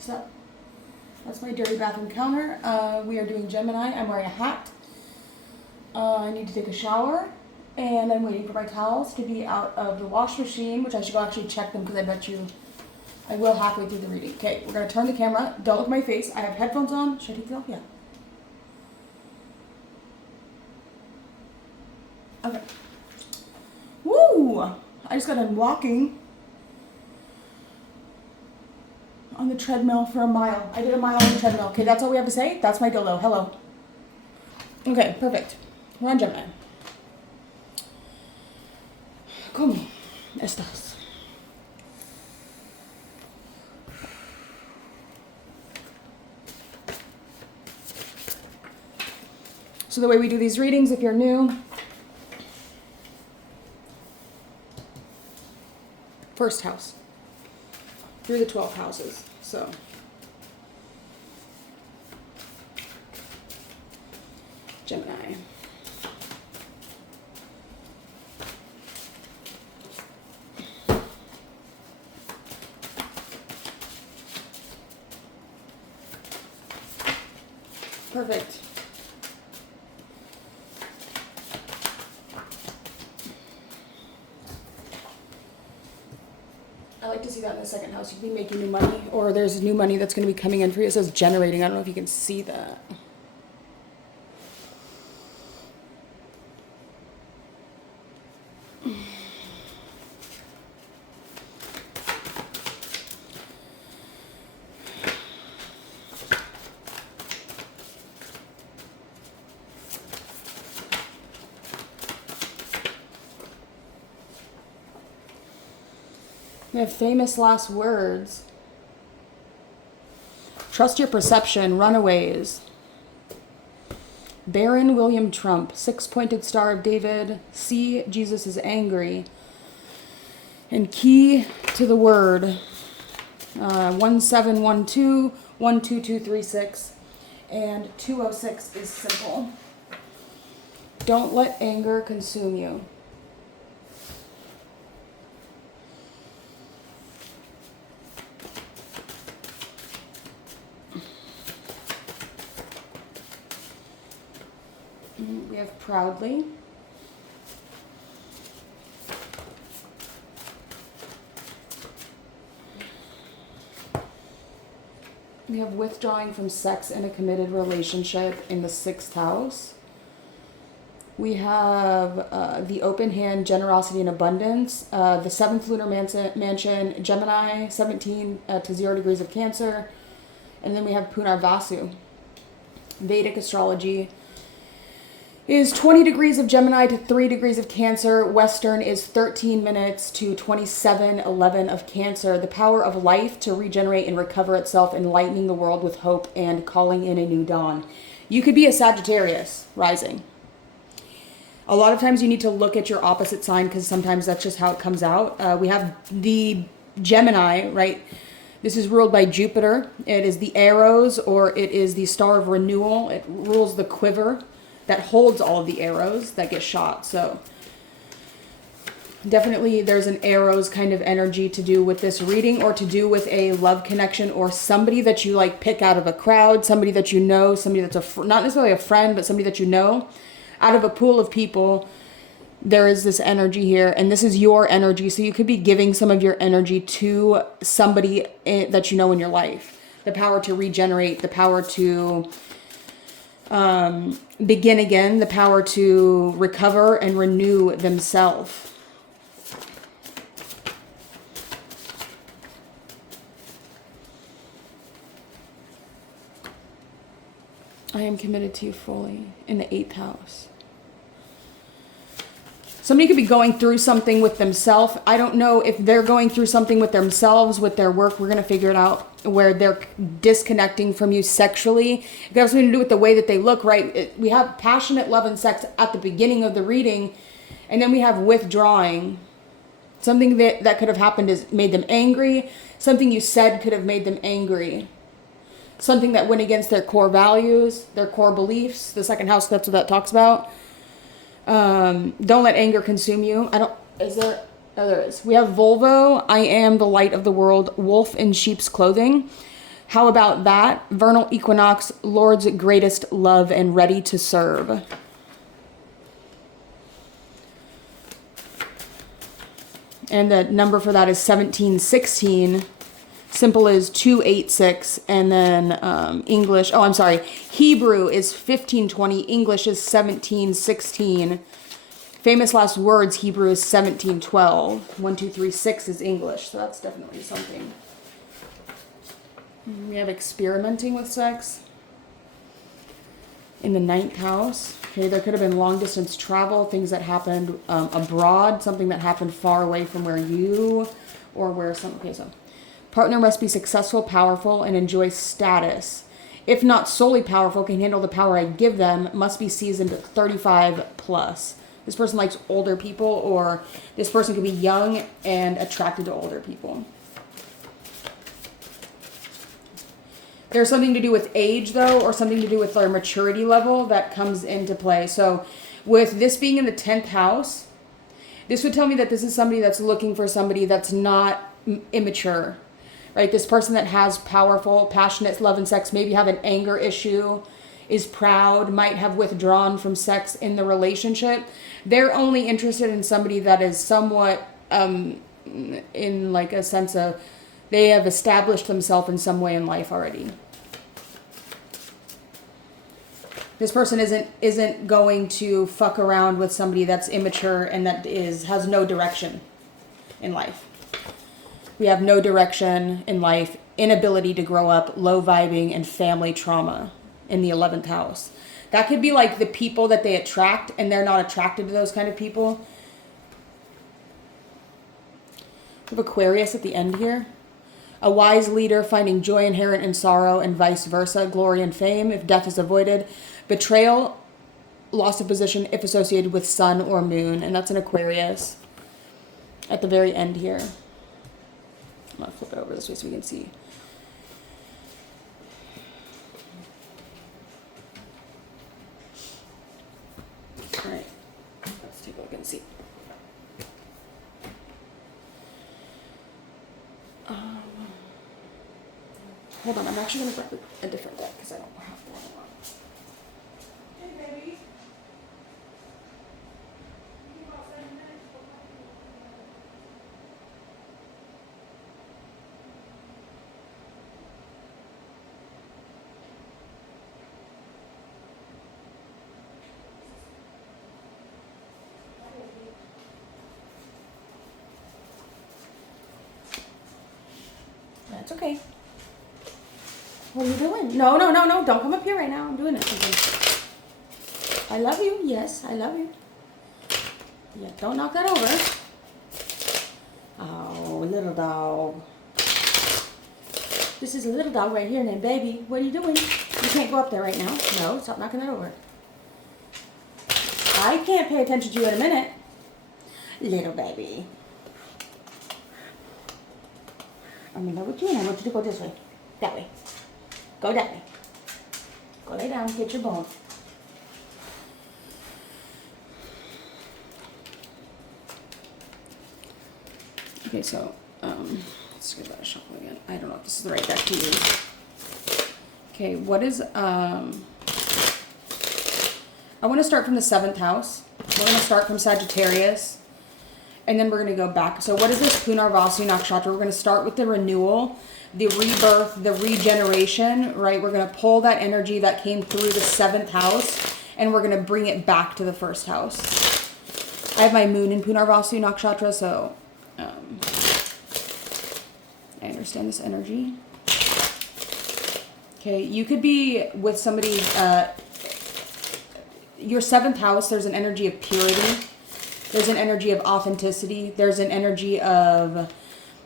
So that's my dirty bathroom counter. We are doing Gemini. I'm wearing a hat. I need to take a shower, and I'm waiting for my towels to be out of the wash machine, which I should go actually check them because I bet you I will halfway through the reading. Okay, we're going to turn the camera. Don't look at my face. I have headphones on. Should I take them off? Yeah. Okay. Woo! I just got done walking on the treadmill for a mile. I did a mile on the treadmill. Okay, that's all we have to say? That's my dildo. Hello. Okay, perfect. We're on Gemini. ¿Cómo estás? So the way we do these readings, if you're new, first house through the 12 houses. So Gemini. Perfect. I like to see that in the second house. You could be making new money, or there's new money that's going to be coming in for you. It says generating. I don't know if you can see that. We have famous last words. Trust your perception. Runaways. Baron William Trump. Six-pointed Star of David. C. Jesus is angry. And key to the word. 1712, 12236. And 206 is simple. Don't let anger consume you. We have proudly. We have withdrawing from sex in a committed relationship in the 6th house. We have the open hand, generosity and abundance. The 7th lunar mansion, Gemini, 17 to 0 degrees of Cancer. And then we have Punarvasu. Vedic astrology is 20 degrees of Gemini to 3 degrees of Cancer. Western is 13 minutes to 27:11 of Cancer. The power of life to regenerate and recover itself, enlightening the world with hope and calling in a new dawn. You could be a Sagittarius rising. A lot of times you need to look at your opposite sign because sometimes that's just how it comes out. We have the Gemini, right? This is ruled by Jupiter. It is the arrows, or it is the star of renewal. It rules the quiver that holds all of the arrows that get shot. So definitely there's an arrows kind of energy to do with this reading, or to do with a love connection, or somebody that you like pick out of a crowd, somebody that you know, somebody that's not necessarily a friend, but somebody that you know out of a pool of people. There is this energy here, and this is your energy. So you could be giving some of your energy to somebody that you know in your life. The power to regenerate, the power to begin again, the power to recover and renew themselves. I am committed to you fully in the 8th house. Somebody could be going through something with themselves. I don't know if they're going through something with themselves, with their work. We're going to figure it out, where they're disconnecting from you sexually. It has something to do with the way that they look, right? We have passionate love and sex at the beginning of the reading, and then we have withdrawing. Something that could have happened is made them angry. Something you said could have made them angry. Something that went against their core values, their core beliefs. The 2nd house, that's what that talks about. Don't let anger consume you. Is there? Oh, there is. We have Volvo. I am the light of the world. Wolf in sheep's clothing. How about that? Vernal equinox, Lord's greatest love and ready to serve. And the number for that is 1716. Simple is 286. And then English, Hebrew is 1520. English is 1716. Famous last words, Hebrew is 1712. 1, 2, 3, 6 is English. So that's definitely something. We have experimenting with sex in the 9th house. Okay, there could have been long distance travel, things that happened abroad, something that happened far away from where you or where some. Okay, so partner must be successful, powerful, and enjoy status. If not solely powerful, can handle the power I give them, must be seasoned 35 plus. This person likes older people, or this person could be young and attracted to older people. There's something to do with age, though, or something to do with their maturity level that comes into play. So with this being in the 10th house, this would tell me that this is somebody that's looking for somebody that's not immature, right? This person that has powerful, passionate love and sex, maybe have an anger issue, is proud, might have withdrawn from sex in the relationship. They're only interested in somebody that is somewhat in like a sense of they have established themselves in some way in life already. This person isn't going to fuck around with somebody that's immature and that has no direction in life. We have no direction in life, inability to grow up, low vibing, and family trauma in the 11th house. That could be like the people that they attract, and they're not attracted to those kind of people. We have Aquarius at the end here. A wise leader finding joy inherent in sorrow and vice versa, glory and fame if death is avoided. Betrayal, loss of position if associated with sun or moon, and that's an Aquarius at the very end here. I'm going to flip it over this way so we can see. All right, let's take a look and see. Hold on, I'm actually going to grab a different deck because I don't have one. Hey, baby. That's okay. What are you doing? No. Don't come up here right now. I'm doing it. I love you. Yes, I love you. Yeah, don't knock that over. Oh, little dog. This is a little dog right here named Baby. What are you doing? You can't go up there right now. No, stop knocking that over. I can't pay attention to you in a minute. Little baby. I'm in love with you and I want you to go this way. That way. Go that way. Go lay down, get your bone. Okay, so, let's give that a shuffle again. I don't know if this is the right deck to use. Okay, what is, I want to start from the 7th house. We're going to start from Sagittarius. And then we're going to go back. So what is this Punarvasu Nakshatra? We're going to start with the renewal, the rebirth, the regeneration, right? We're going to pull that energy that came through the 7th house, and we're going to bring it back to the 1st house. I have my moon in Punarvasu Nakshatra, so I understand this energy. Okay, you could be with somebody, your 7th house, there's an energy of purity. There's an energy of authenticity. There's an energy of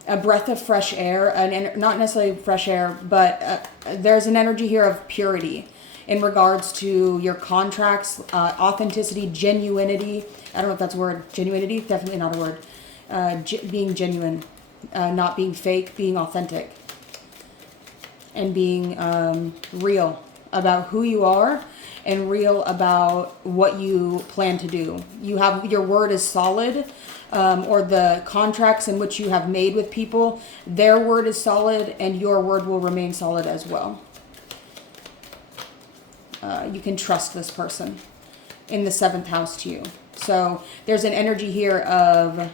a breath of fresh air. Not necessarily fresh air, but there's an energy here of purity in regards to your contracts, authenticity, genuinity. I don't know if that's a word. Genuinity? Definitely not a word. Being genuine, not being fake, being authentic. And being real about who you are and real about what you plan to do. You have, your word is solid, or the contracts in which you have made with people, their word is solid, and your word will remain solid as well. You can trust this person in the 7th house to you. So there's an energy here of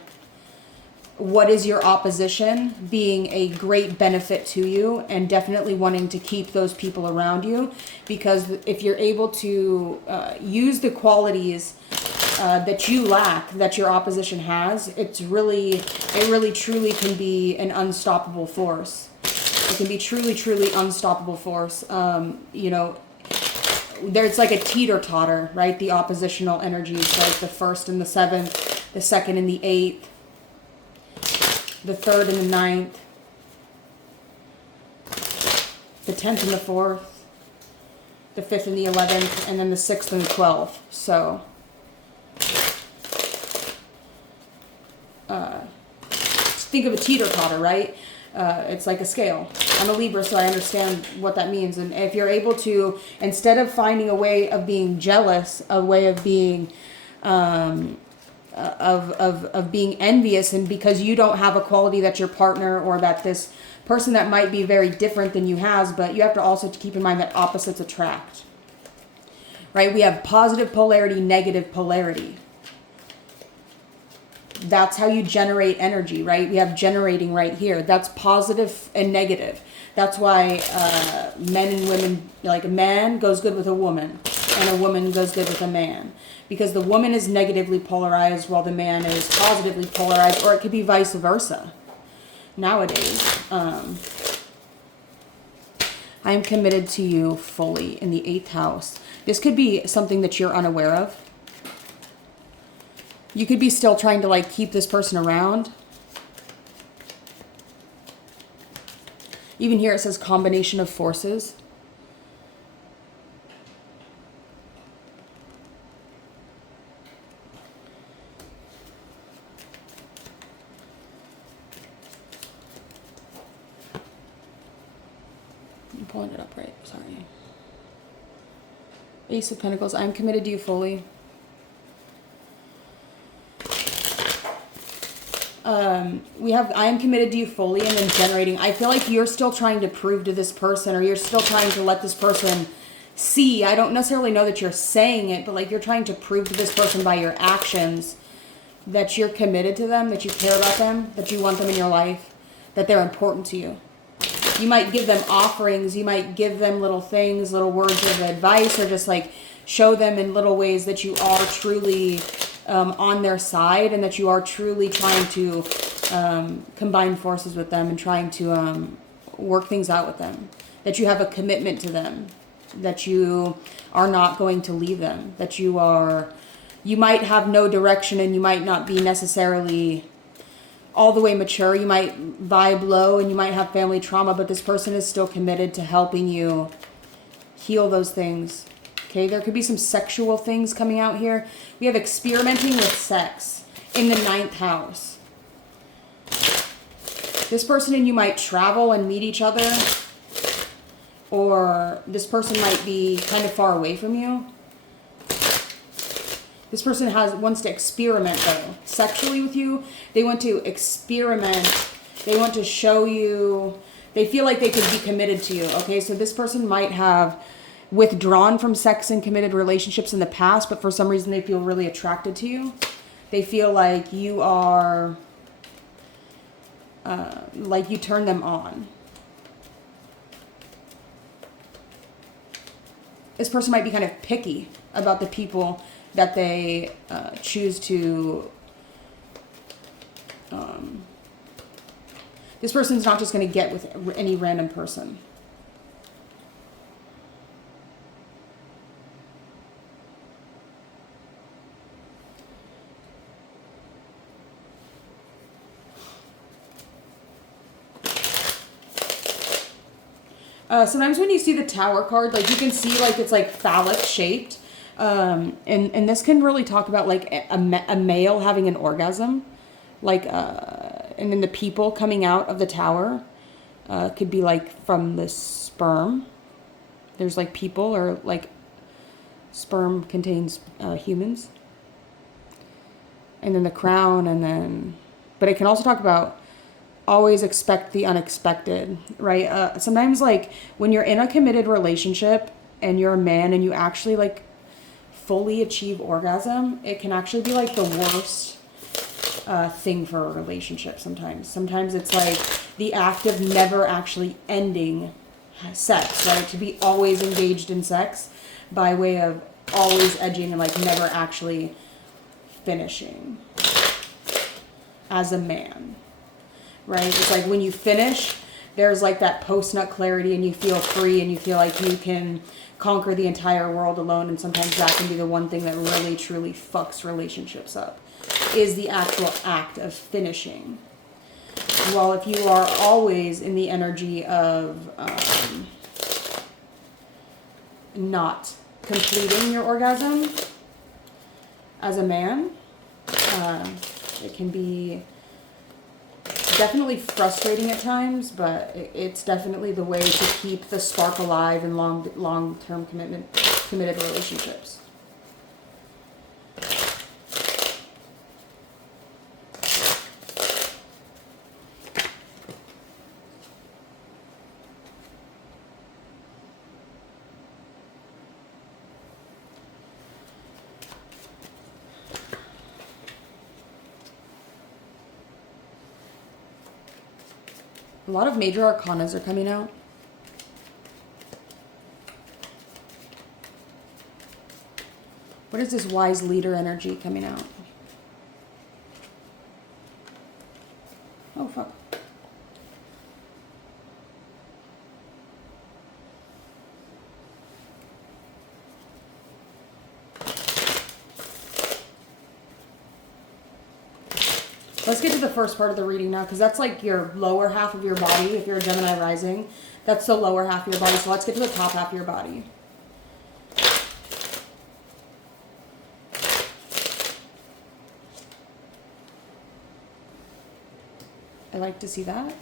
what is your opposition being a great benefit to you, and definitely wanting to keep those people around you, because if you're able to use the qualities that you lack, that your opposition has, it really truly can be an unstoppable force. It can be truly unstoppable force. You know, there's like a teeter-totter, right? The oppositional energies, like the 1st and the 7th, the 2nd and the 8th, the 3rd and the 9th, the 10th and the 4th, the 5th and the 11th, and then the 6th and the 12th. So think of a teeter-totter, right? It's like a scale. I'm a Libra, so I understand what that means. And if you're able to, instead of finding a way of being jealous, a way of being of being envious, and because you don't have a quality that your partner or that this person that might be very different than you has, but you have to also keep in mind that opposites attract, right? We have positive polarity, negative polarity. That's how you generate energy, right? We have generating right here. That's positive and negative. That's why men and women, like a man goes good with a woman and a woman goes good with a man, because the woman is negatively polarized while the man is positively polarized, or it could be vice versa nowadays. I am committed to you fully in the 8th house. This could be something that you're unaware of. You could be still trying to like keep this person around. Even here it says combination of forces. I'm pulling it up right, sorry. Ace of Pentacles, I'm committed to you fully. We have I am committed to you fully, and then generating. I feel like you're still trying to prove to this person, or you're still trying to let this person see. I don't necessarily know that you're saying it, but like you're trying to prove to this person by your actions that you're committed to them, that you care about them, that you want them in your life, that they're important to you. You might give them offerings, you might give them little things, little words of advice, or just like show them in little ways that you are truly on their side, and that you are truly trying to combine forces with them and trying to work things out with them, that you have a commitment to them, that you are not going to leave them, that you might have no direction, and you might not be necessarily all the way mature, you might vibe low, and you might have family trauma, but this person is still committed to helping you heal those things. Okay, there could be some sexual things coming out here. We have experimenting with sex in the 9th house. This person and you might travel and meet each other, or this person might be kind of far away from you. This person wants to experiment though, sexually with you. They want to experiment. They want to show you. They feel like they could be committed to you. Okay, so this person might have withdrawn from sex and committed relationships in the past, but for some reason they feel really attracted to you. They feel like you are, like you turn them on. This person might be kind of picky about the people that they choose to. This person's not just going to get with any random person. Sometimes when you see the Tower card, like you can see like it's like phallic shaped. And this can really talk about like a male having an orgasm. Like, and then the people coming out of the Tower could be like from the sperm. There's like people, or like Sperm contains humans. And then the crown, and then... But it can also talk about always expect the unexpected, right? Sometimes, like, when you're in a committed relationship and you're a man and you actually, like, fully achieve orgasm, it can actually be, like, the worst thing for a relationship sometimes. Sometimes it's, like, the act of never actually ending sex, right? To be always engaged in sex by way of always edging and, like, never actually finishing as a man, right? It's like when you finish, there's like that post-nut clarity and you feel free and you feel like you can conquer the entire world alone. And sometimes that can be the one thing that really truly fucks relationships up, is the actual act of finishing. Well, if you are always in the energy of not completing your orgasm as a man, it can be definitely frustrating at times, but it's definitely the way to keep the spark alive in long-term committed relationships. A lot of major arcanas are coming out. What is this wise leader energy coming out? Oh, fuck. Let's get to the first part of the reading now, because that's like your lower half of your body. If you're a Gemini rising, that's the lower half of your body. So let's get to the top half of your body. I like to see that.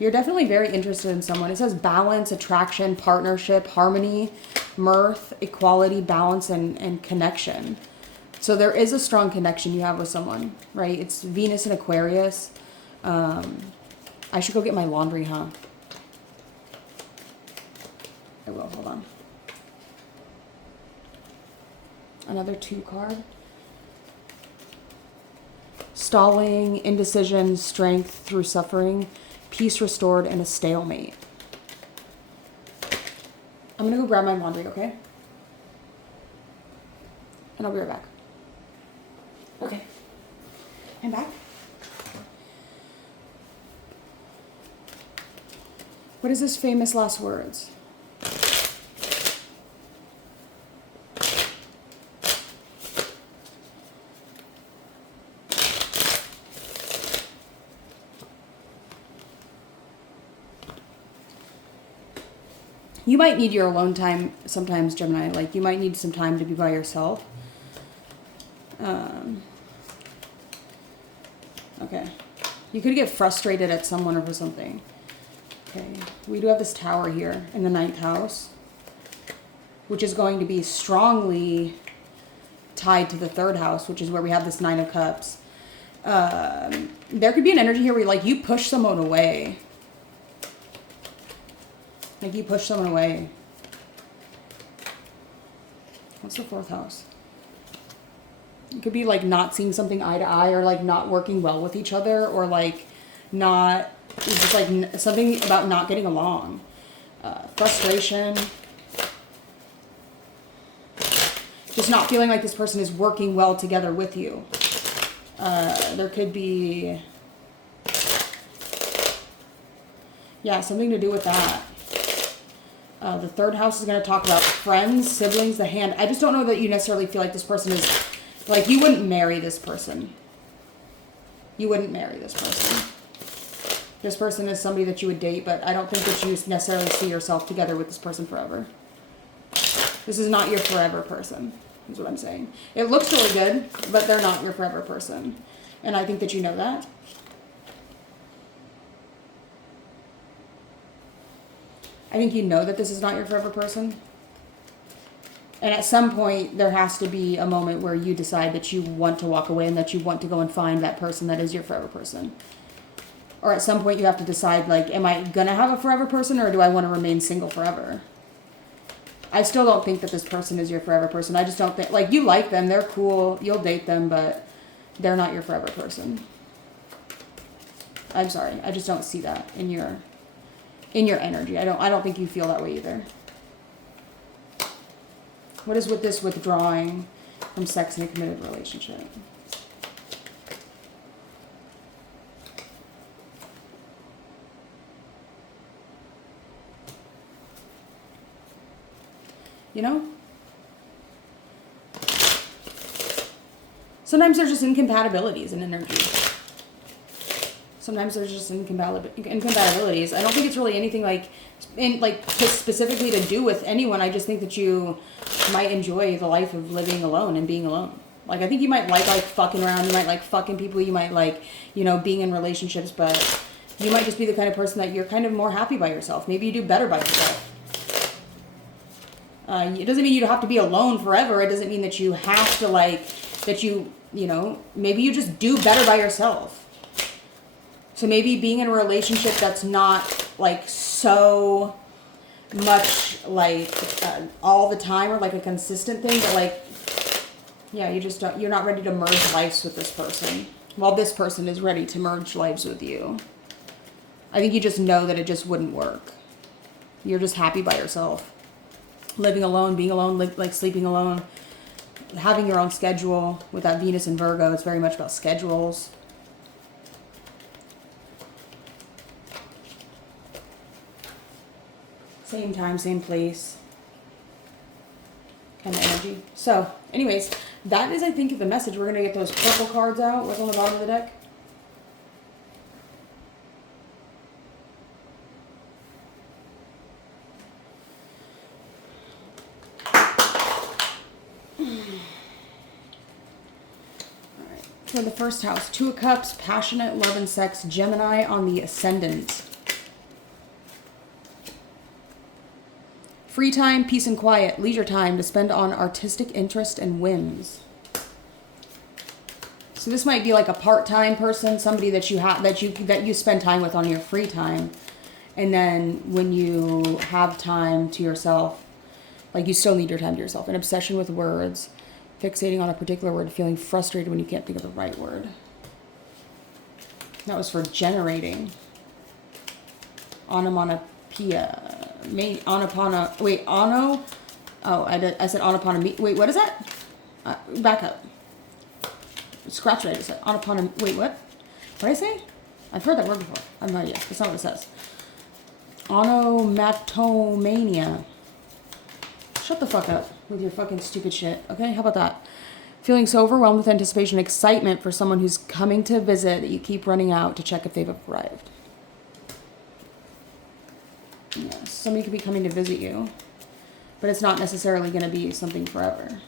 You're definitely very interested in someone. It says balance, attraction, partnership, harmony, mirth, equality, balance, and connection. So there is a strong connection you have with someone, right? It's Venus and Aquarius. I should go get my laundry, huh? I will, hold on. Another 2 card. Stalling, indecision, strength through suffering, peace restored, and a stalemate. I'm gonna go grab my laundry, okay? And I'll be right back. Okay. I'm back. What is this famous last words? You might need your alone time sometimes, Gemini. Like, you might need some time to be by yourself. Okay. You could get frustrated at someone or something. Okay. We do have this tower here in the 9th house, which is going to be strongly tied to the 3rd house, which is where we have this 9 of Cups. There could be an energy here where, like, you push someone away. Like, you push someone away. What's the 4th house? It could be, like, not seeing something eye to eye, or, like, not working well with each other, or, like, not... It's just, like, something about not getting along. Frustration. Just not feeling like this person is working well together with you. There could be... Yeah, something to do with that. The 3rd house is going to talk about friends, siblings, the hand. I just don't know that you necessarily feel like this person is... Like, you wouldn't marry this person. You wouldn't marry this person. This person is somebody that you would date, but I don't think that you necessarily see yourself together with this person forever. This is not your forever person, is what I'm saying. It looks really good, but they're not your forever person. And I think that you know that. I think you know that this is not your forever person. And at some point, there has to be a moment where you decide that you want to walk away and that you want to go and find that person that is your forever person. Or at some point, you have to decide, like, am I going to have a forever person or do I want to remain single forever? I still don't think that this person is your forever person. I just don't think, like, you like them, they're cool, you'll date them, but they're not your forever person. I'm sorry, I just don't see that in your energy. I don't think you feel that way either. What is with this withdrawing from sex in a committed relationship? You know? Sometimes there's just incompatibilities in energy. Sometimes there's just incompatibilities. I don't think it's really anything specifically to do with anyone. I just think that you might enjoy the life of living alone and being alone. Like, I think you might like fucking around. You might like fucking people. You might like, being in relationships. But you might just be the kind of person that you're kind of more happy by yourself. Maybe you do better by yourself. It doesn't mean you have to be alone forever. It doesn't mean that you have to maybe you just do better by yourself. So maybe being in a relationship that's not like so much like all the time or like a consistent thing, but like, yeah, you're not ready to merge lives with this person while this person is ready to merge lives with you. I think you just know that it just wouldn't work. You're just happy by yourself. Living alone, being alone, like sleeping alone, having your own schedule. With that Venus and Virgo, it's very much about schedules. Same time, same place. Kind of energy. So, anyways, that is, I think, the message. We're going to get those purple cards out. What's on the bottom of the deck? For the first house, Two of Cups, passionate love and sex, Gemini on the ascendant. Free time, peace and quiet, leisure time to spend on artistic interest and whims. So this might be like a part-time person, somebody that you spend time with on your free time. And then when you have time to yourself, like you still need your time to yourself. An obsession with words, fixating on a particular word, feeling frustrated when you can't think of the right word. That was for generating. Onomatopoeia. I said onomatopoeia. Wait, what is that? Back up. Scratch what I just said. Wait, what? What did I say? I've heard that word before. I'm not yet. That's not what it says. Onomatomania. Shut the fuck up with your fucking stupid shit. Okay, how about that? Feeling so overwhelmed with anticipation and excitement for someone who's coming to visit that you keep running out to check if they've arrived. Yes, somebody could be coming to visit you, but it's not necessarily going to be something forever.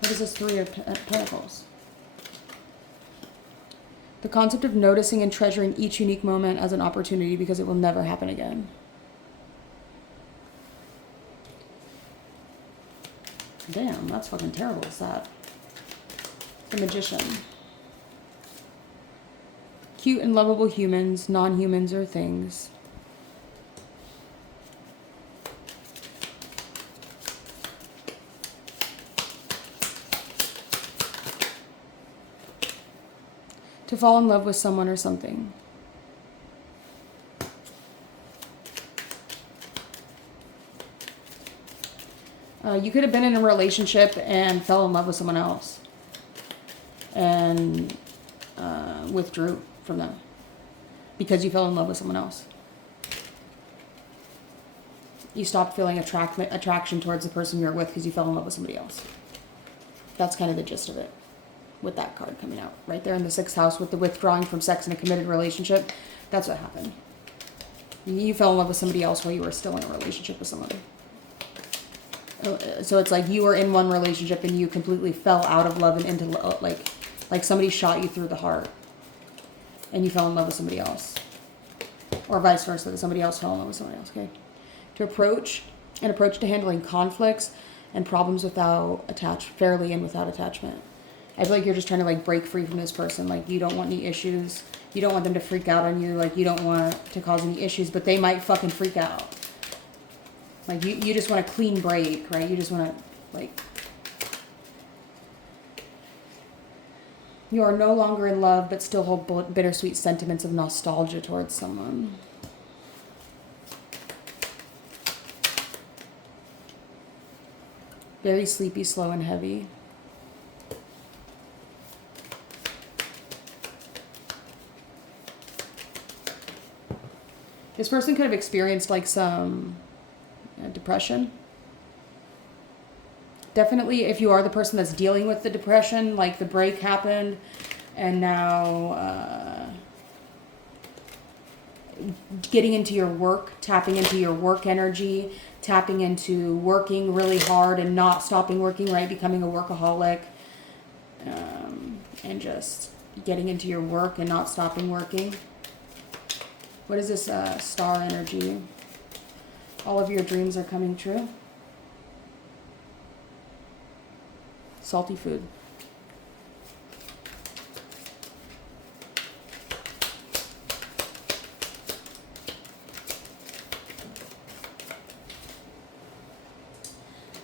What is this Three of Pentacles? The concept of noticing and treasuring each unique moment as an opportunity because it will never happen again. Damn, that's fucking terrible, is that? The Magician. Cute and lovable humans, non-humans or things. To fall in love with someone or something. You could have been in a relationship and fell in love with someone else. And withdrew from them. Because you fell in love with someone else. You stopped feeling attraction towards the person you're with because you fell in love with somebody else. That's kind of the gist of it. With that card coming out right there in the 6th house with the withdrawing from sex in a committed relationship. That's what happened. You fell in love with somebody else while you were still in a relationship with someone. So it's like you were in one relationship and you completely fell out of love and into like somebody shot you through the heart. and you fell in love with somebody else. Or vice versa, that somebody else fell in love with somebody else, okay? To approach to handling conflicts and problems fairly and without attachment. I feel like you're just trying to like break free from this person. Like you don't want any issues. You don't want them to freak out on you. Like you don't want to cause any issues, but they might fucking freak out. Like you just want a clean break, right? You just want to like... You are no longer in love, but still hold bittersweet sentiments of nostalgia towards someone. Very sleepy, slow, and heavy. This person could have experienced like some depression. Definitely, if you are the person that's dealing with the depression, like the break happened, and now getting into your work, tapping into your work energy, tapping into working really hard and not stopping working, right? Becoming a workaholic, and just getting into your work and not stopping working. What is this star energy? All of your dreams are coming true. Salty food.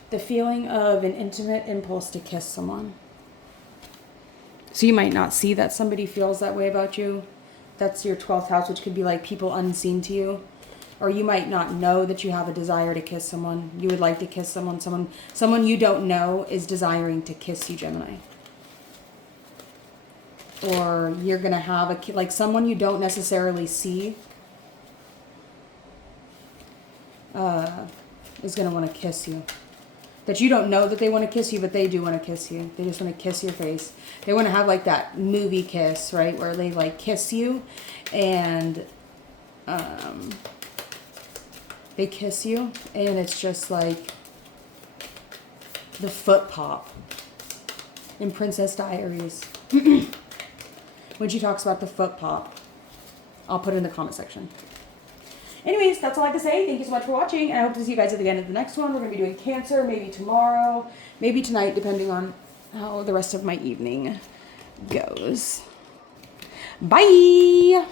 The feeling of an intimate impulse to kiss someone. So you might not see that somebody feels that way about you. That's your 12th house, which could be like people unseen to you. Or you might not know that you have a desire to kiss someone. You would like to kiss someone. Someone you don't know is desiring to kiss you, Gemini. Or you're going to have like someone you don't necessarily see is going to want to kiss you. That you don't know that they want to kiss you, but they do want to kiss you. They just want to kiss your face. They want to have like that movie kiss, right? Where they like kiss you and they kiss you and it's just like the foot pop in Princess Diaries. When she talks about the foot pop. I'll put it in the comment section. Anyways, that's all I have to say. Thank you so much for watching, and I hope to see you guys at the end of the next one. We're going to be doing Cancer, maybe tomorrow, maybe tonight, depending on how the rest of my evening goes. Bye!